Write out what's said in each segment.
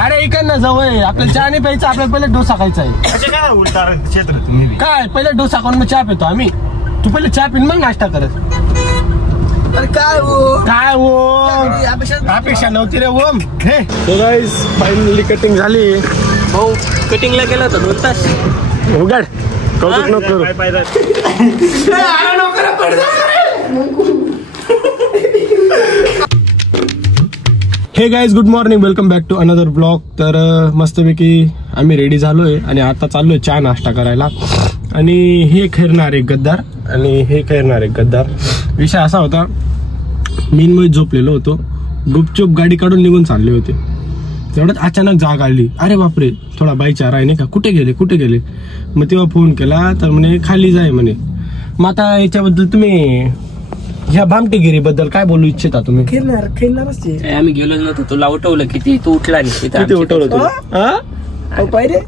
अरे इकडनं जवळ आपल्याला चहा नाही प्यायचा, आपल्याला पहिले डोसा खायचा आहे. काय उलटा क्षेत्र तुम्ही काय पहिले डोसा खाऊन मग चहा पितो आम्ही. तू पहिले चहा पिन मग नाश्ता करत. अरे काय अपेक्षा नव्हती रे ओम. हे तो गाईस फायनली कटिंग झाली. भाऊ कटिंगला गेला होता 2 तास. उघड कौतुक नको करू. हे guys good morning, welcome back to another blog. तर मस्तपैकी आम्ही रेडी झालोय आणि आता चाललोय चहा नाश्ता करायला. आणि हे खेळणार एक गद्दार आणि हे खेळणार एक गद्दार. विषय असा होता, मी झोपलेलो होतो, गुपचूप गाडी काढून निघून चालले होते. तेवढ्यात अचानक जाग आली. अरे बापरे, थोडा बाईचारा आहे नाही का, कुठे गेले. मग तेव्हा फोन केला तर म्हणे खाली जाय म्हणे. मग आता याच्याबद्दल तुम्ही ह्या भामटेगिरी बद्दल काय बोलू इच्छिता तुम्ही? खेळणारच आम्ही गेलो नव्हतो. तुला उठवलं किती, तू उठला नाही. किती उठवलं तुला? पाहिजे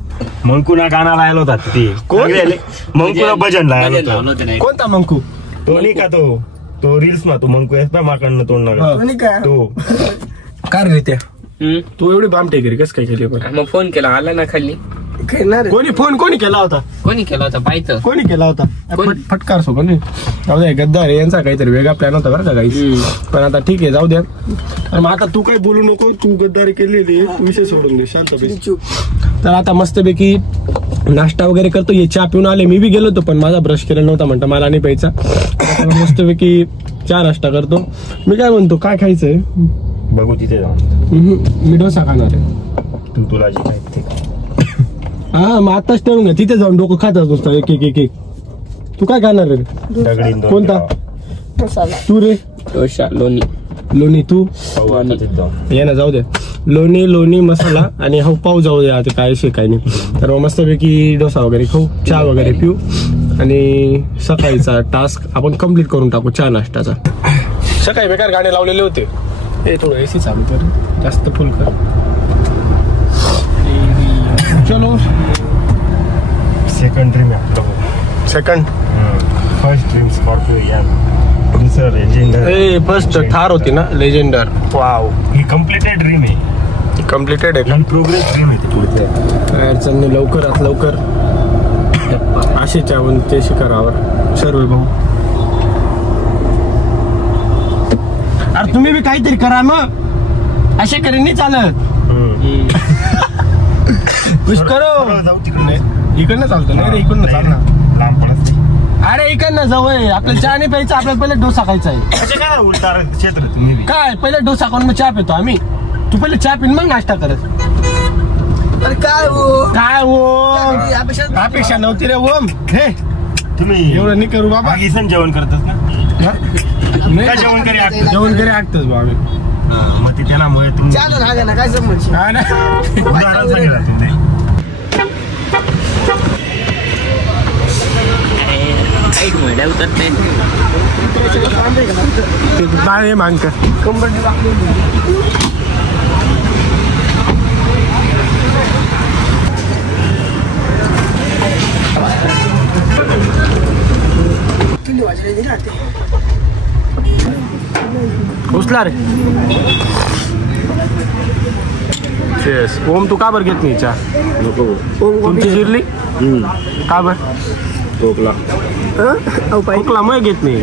मंकुना गाणं लायला होता ते. मंकुना भजन लायला होता. कोणता मंकू? तो नाही का तो रील्स ना, तो मंकू आहे माकडनं तोंड तो काय रे त्या तू एवढी भामटेगिरी कस काय केली? मग फोन केला, आला ना खाली. कोणी केला होता? पाहिजे कोणी केला होता? फटकार सोबत जाऊ द्या. गद्दार यांचा काहीतरी वेगळा प्लॅन होता बरं का काही. पण आता ठीक आहे, जाऊ द्या. मग आता तू काही बोलू नको, तू गद्दारी केलेली विषय सोडून दे शांत. तर आता मस्तपैकी नाश्ता वगैरे करतो. हे चहा पिऊन आले, मी बी गेलो होतो पण माझा ब्रश केला नव्हता, म्हणता मला नाही प्यायचा. मस्तपैकी चहा नाश्ता करतो. मी काय म्हणतो, काय खायचंय बघू तिथे जाऊन. मी डोसा खाणार आहे. तुला जे काय हा मग आताच ठेवून घ्या, तिथे जाऊन डोकं खातच नुसतं एक. तू काय खाणार रे? कोणता? तू रे? डोसा लोणी. तू ये ना, जाऊ दे. लोणी मसाला आणि हो पाव जाऊ दे. आता काय काय नाही. तर मग मस्तपैकी डोसा वगैरे खाऊ, चहा वगैरे पिऊ आणि सकाळीचा टास्क आपण कम्प्लीट करून टाकू चहा नाश्त्याचा. सकाळी बेकार गाणे लावलेले होते. हे थोडं एसी चालू कर, जास्त फुल कर. चलो second dream first dream Scorpio, दुसरं लेजेंडर. फर्स्ट थार होती ना लेजेंडर. वाव, ही कम्प्लिटेड ड्रीम आहे. कम्प्लिटेड आहे, प्रोग्रेस ड्रीम आहे ती पुढे. अडचणी लवकरात लवकर आशेच्या ते शिखरावर सर्व भाऊ. अरे तुम्ही बी काहीतरी करा मग, असे करेन नाही चालत. करो जाऊ तिकडे. इकडनं चालतं नाही रे, इकडनं चालणार. अरे इकडनं जवळ आपल्याला चहा नाही प्यायचा, आपल्याला पहिले डोसा खायचा आहे. काय उलटा क्षेत्र तुम्ही काय पहिले डोसा खाऊन मग चहा पितो आम्ही. तू पहिले चहा पिन मग नाश्ता करत. अरे काय अपेक्षा नव्हती रे ओम. हे तुम्ही एवढं नाही करू बाबा. जेवण करतच ना, जेवण करी आगतच बा आम्ही. मग ते त्यामुळे तुम्ही काय समज उदाहरण सांगितलं तुम्ही. बाय मांग उचला रे. ओम तू का बर घेत नाही चहा? तुमची जिरली का बर? खोकला मग घेत नाही.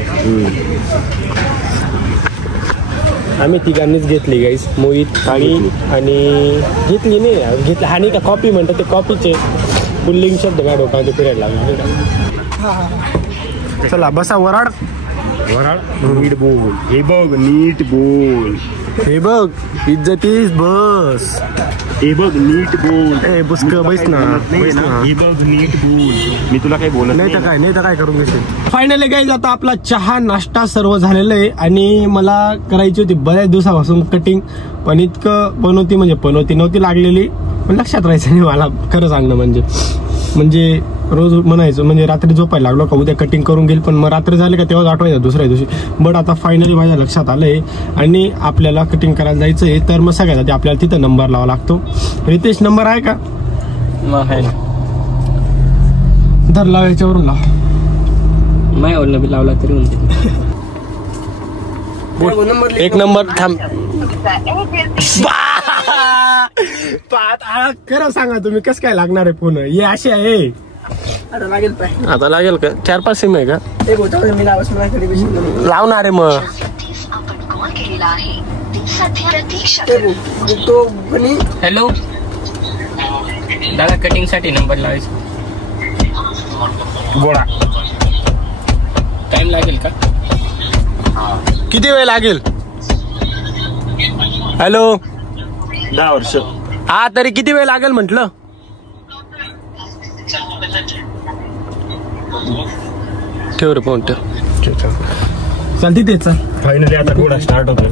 आम्ही तिघांनीच घेतली गाईस, मोहित काळी आणि घेतली नाही घेतली. आणि का कॉपी म्हणतात ते कॉपीचे पुल्लिंग शब्द माझ्या डोक्यामध्ये फिरायला लागले. चला बसा. वराड नीट बोल. हे बघ नीट बोल. हे बघ इज्जतीस बस. हे बघ नीट बोल. ए बुसक बैस ना. हे बघ नीट बोल. मी तुला काही बोलत नाही तर काय करून घेशील. फायनली गाईज आता आपला चहा नाश्ता सर्व झालेला आहे आणि मला करायची होती बऱ्याच दिवसापासून कटिंग, पण इतकं पनवती नव्हती लागलेली. पण लक्षात राहायचं नाही मला, खरं सांगणं म्हणजे रोज म्हणायचं, म्हणजे रात्री झोपायला लागलो का उद्या कटिंग करून घेईल, पण मग रात्री झाले का तेव्हाच आठवायचं दुसऱ्या दिवशी. बट आता फायनली माझ्या लक्षात आलंय आणि आपल्याला कटिंग करायला जायचं आहे. तर मग सगळ्यात आधी आपल्याला तिथं नंबर लावा लागतो. रितेश नंबर आहे का? धर लाव, याच्यावरून लाव. माझ्यावरनं बी लावला तरी एक नंबर थांब. खरं सांगा तुम्ही कसं काय लागणार आहे फोन हे असे आहे आता लागेल पाय आता लागेल का 4-5 सिम आहे का ते बोलतो मी लावस मला लावणार आहे मग हॅलो दादा कटिंग साठी नंबर लावायचा गोळा टाइम लागेल का किती वेळ लागेल हॅलो 10 वर्ष हा तरी किती वेळ लागेल म्हटलं ठेव रे फोन ठेव चालती तेच चाल फायनली आता घोडा स्टार्ट होतोय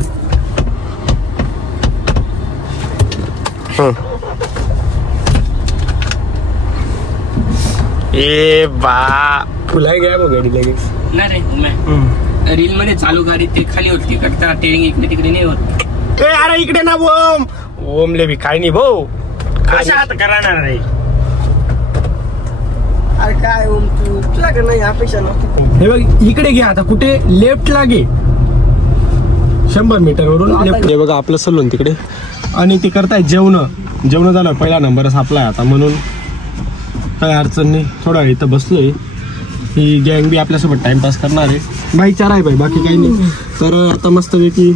ए बा फुलाय गया बघ गाडी लगेच नाही रे उम्या रील मध्ये चालू गाडी ते खाली होती करता टेरिंग इकडे तिकडे नाही होत ए अरे इकडे ना ओम ओमले बी काय नाही भाऊ कशा आता करणार रे अरे काय ओम तू तुझ्याकडे नाही अपेक्षा नव्हती हे बघ इकडे घे आता कुठे लेफ्ट लागे 100 मीटर वरून लेफ्ट हे बघा आपलं सलून तिकडे आणि ते करताय जेवण झालं पहिला नंबरच आपला आता म्हणून काय अडचण नाही थोडा वेळ इथं बसलोय ही गँग बी आपल्यासोबत टाइमपास करणार आहे भाईचारा आहे भाई बाकी काही नाही तर आता मस्तपैकी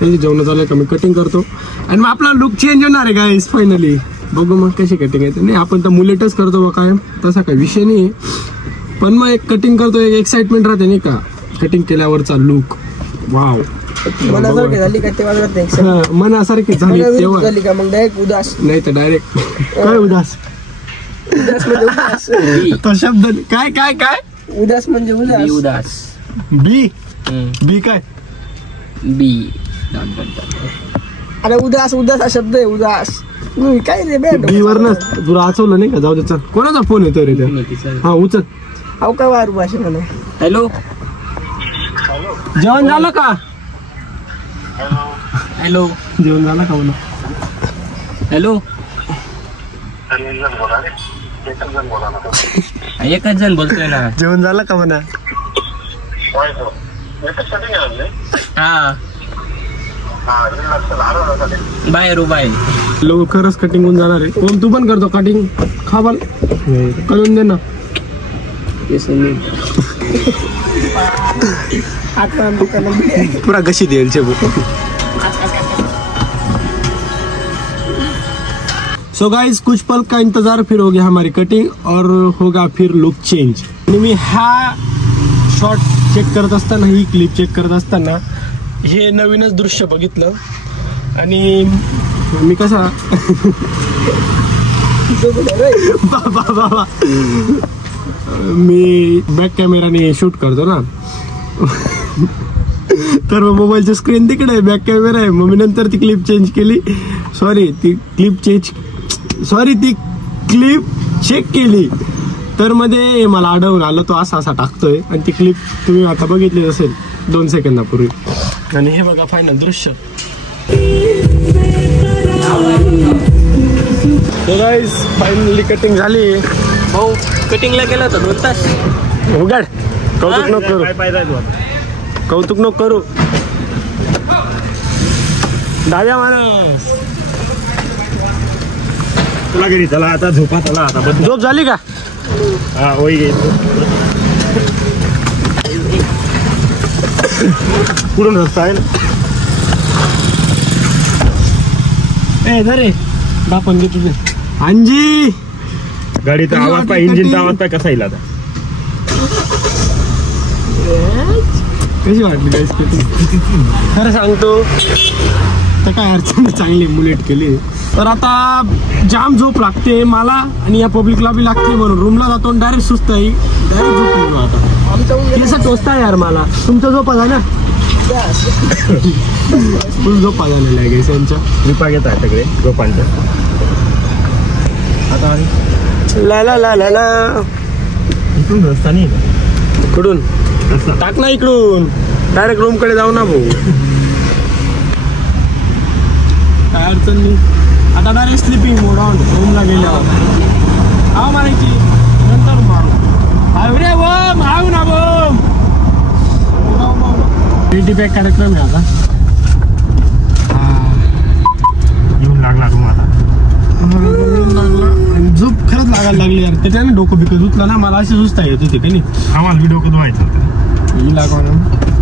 जेवण झालंय का मी कटिंग करतो आणि मग आपला लुक चेंज होणार आहे गाईस फायनली बघू मग कशी कटिंग येते नाही आपण तर मुलेटच करतो बा काय तसा काही विषय नाही पण मग एक कटिंग करतो एक एक्साइटमेंट राहते नाही का कटिंग केल्यावरचा लुक वाव मनासारखी झाली का तेव्हा मनासारखी झाली तेव्हा झाली का मग डायरेक्ट उदास नाही तर डायरेक्ट काय उदास उदास म्हणजे उदास तो शब्द काय काय काय उदास म्हणजे उदास उदास बी बी काय बी अरे उदास उदास हा शब्द आहे उदास काय रे बी वरनच तुला आचवलं नाही का जाऊ दे चल कोणाचा फोन येतो रे हा उचल हाव का वारू भाषा म्हणा हॅलो जेवण झालं का हॅलो जेवण झालं का म्हणा हॅलो एकच जण बोलतोय ना जेवण झालं का म्हणा हा बाय रो बाय लवकरच कटिंग होऊन जाणार आहे ओम तू पण करतो कटिंग खा बल करून दे ना पूरा घसी देल छे वो सो गाइस कुछ पल का इंतजार फिर हो गया हमारी कटिंग और होगा फिर लुक चेंज आणि मी हा शॉट चेक करत असताना ही क्लिप चेक करत असताना हे नवीनच दृश्य बघितलं आणि मी कसा बाबा मी बॅक कॅमेराने शूट करतो ना तर मोबाईलची स्क्रीन तिकडे बॅक कॅमेरा आहे मग मी नंतर ती क्लिप चेंज केली ती क्लिप चेक केली तर मध्ये मला आढळून आलं तो असा टाकतोय आणि ती क्लिप तुम्ही आता बघितली असेल 2 सेकंदापूर्वी आणि हे बघा फायनल दृश्य फायनली कटिंग झाली भाऊ कटिंगला गेला होता 2 तास उघड कौतुक नको करू कौतुक नको करू दाव्या माणूस तुला घरी चला आता झोपा चला आता झोप झाली का हा होई गे पुढून रस्ता आहे ना ए रे बापन घे तुझे अंजी गाडीचा आवाज पाय इंजिनचा आवाज पाय कसा येईल आता कशी वाटली गाईस खरं सांगतो तर काय अडचण चांगली मुलेट केली तर आता जाम झोप लागते मला आणि या पब्लिकला बी लागते म्हणून रूमला जातो डायरेक्ट सुस्त आहे डायरेक्ट झोप निघू आता केस टोचता यार मला तुमचा झोपा झाला फुल झोपा झालेला आहे गाईस यांच्या विपा घेत आहे सगळे रोपांच्या आता ला ला ला ला ला इकडून रस्ता नाही कुठून टाक ना इकडून डायरेक्ट रूम कडे जाऊ ना भाऊ काय अडचण नाही आता डायरेक्ट स्लिपिंग मोड ऑन रूमला गेल्यावर हा मारायची नंतर मारू रे बम हाव ना बम पेटी पॅक कार्यक्रम आहे आता दुखायला लागली यार. त्याच्याने डोकं बिकत धुतलं ना मला अशी सुस्ता येत होती का नाही. आम्हाला बी डोकं धुवायचं होतं. ही लागवा ना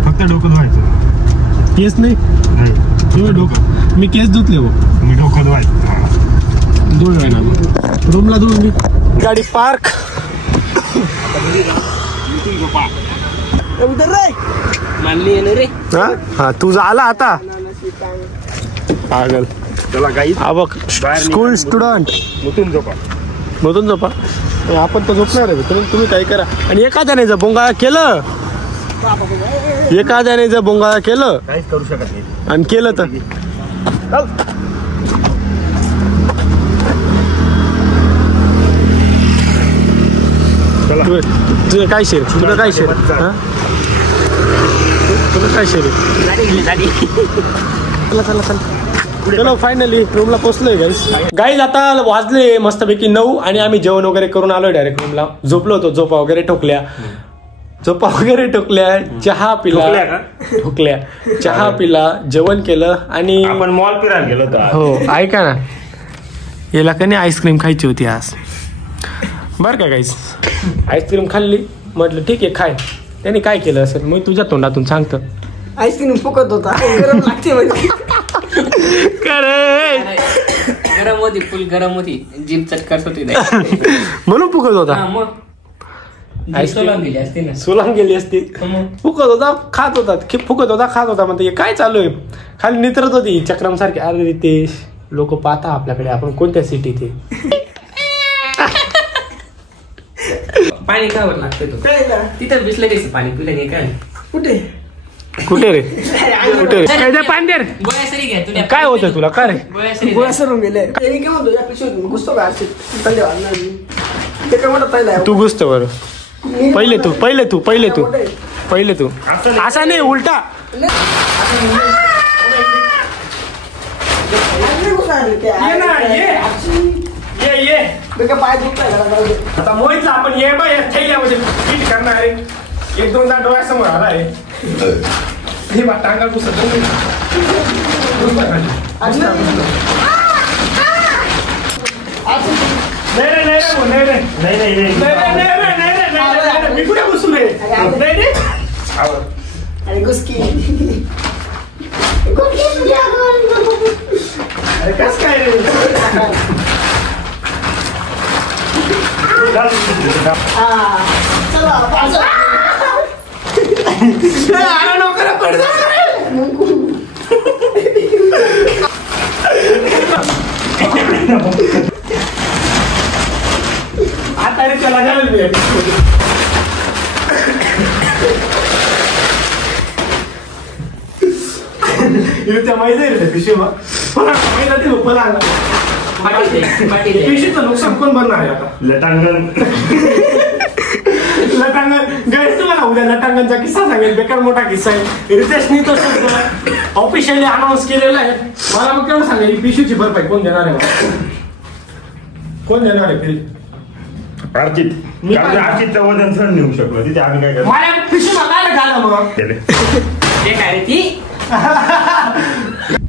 फक्त डोकं धुवायचं. केस नाही तुम्ही डोकं मी केस धुतले हो. मी डोकं धुवायचं. दोन वेळा ना रूमला धुवून मी गाडी पार्क. मानली आहे ना रे. हा तुझा आला आता पागल. चला काही हा बघ स्कूल स्टुडंट मधून झोपा. आपण तर झोपणार आहे तुम्ही काय करा. आणि एखाद्याने जर बोंगाळा केलं काहीच करू शकत नाही आणि केलं तर तुझं काय शेर तुला काय शेर चलो फायनली रूमला पोहोचलोय गाईज. आता वाजले मस्तपैकी 9 आणि आम्ही जेवण वगैरे करून आलोय डायरेक्ट रूमला. झोपलो होतो. झोपा वगैरे टोकल्या चहा पिला चहा पिला जेवण केलं आणि आपण मॉल फिरायला गेलो होतो. हो ऐका ना याला का नाही आईस्क्रीम खायची होती आज बरं का गाईज. आईस्क्रीम खाल्ली म्हटलं ठीक आहे खाय. त्याने काय केलं असेल मग तुझ्या तोंडातून सांगतो. आईस्क्रीम फुकत होता गरम लागते म्हणजे गरम होती फुल गरम होती. जीभ चटकत होती म्हणून फुकत होता. सोलांग गेली असती. फुकत होता खात होता म्हणते काय चालू आहे. खाली नित्रत होती चक्रम सारखी. अरे रितेश लोक पाहता आपल्याकडे आपण कोणत्या सिटीत आहे. पाणी का वर लागतं तिथं बिसलं कसं पाणी पिलं काय कुठे रे काय द्या पाणी दे रे. गोळ्या सरी घ्या तुला. काय होतं तुला काय रे गोळ्या सरी गोळ्या सरून गेले. त्यांनी काय म्हणतो या पिशवीत घुसतो का असे थंडे वाजणार ते काय म्हणत पहिला तू घुसतो बरं. पहिले तू असा नाही उलटा. पाय दुखताय आता मोहितला आपण ये बाय थैल्यामध्ये फिट करणार आहे. 1-2दा डोळ्यासमोर आला आहे. हे बा टांगा घुसत मी कुठे घुसू रे. अरे गुसकी अरे कस काय रे. आता रे त्याला घालून त्या माहिती आहे रे पिशवी पिशवीचं नुकसान कोण बनणार आहे आता. लटांगण गैस तुम्हाला उद्या लटांगणचा किस्सा सांगेल. बेकार मोठा किस्सा आहे. रितेशनी तो ऑफिशियली अनाऊन्स केलेला आहे. मला मग केवढं सांगेल पिशवीची भरपाई कोण देणार आहे. कोण देणार आहे फ्रीज अर्चितचं वजन सण नेऊ शकलो तिथे आम्ही काय करतो. मला पिशवी मागायला घाला मग ते काय रे ती.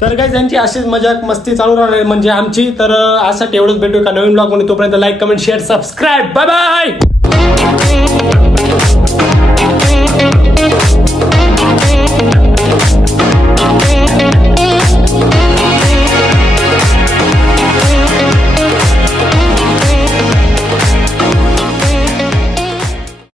तर काय त्यांची अशीच मजाक मस्ती चालू राहणार म्हणजे आमची. तर आजसाठी एवढंच भेटू का नवीन ब्लॉग मध्ये. तोपर्यंत like comment share subscribe. Bye bye.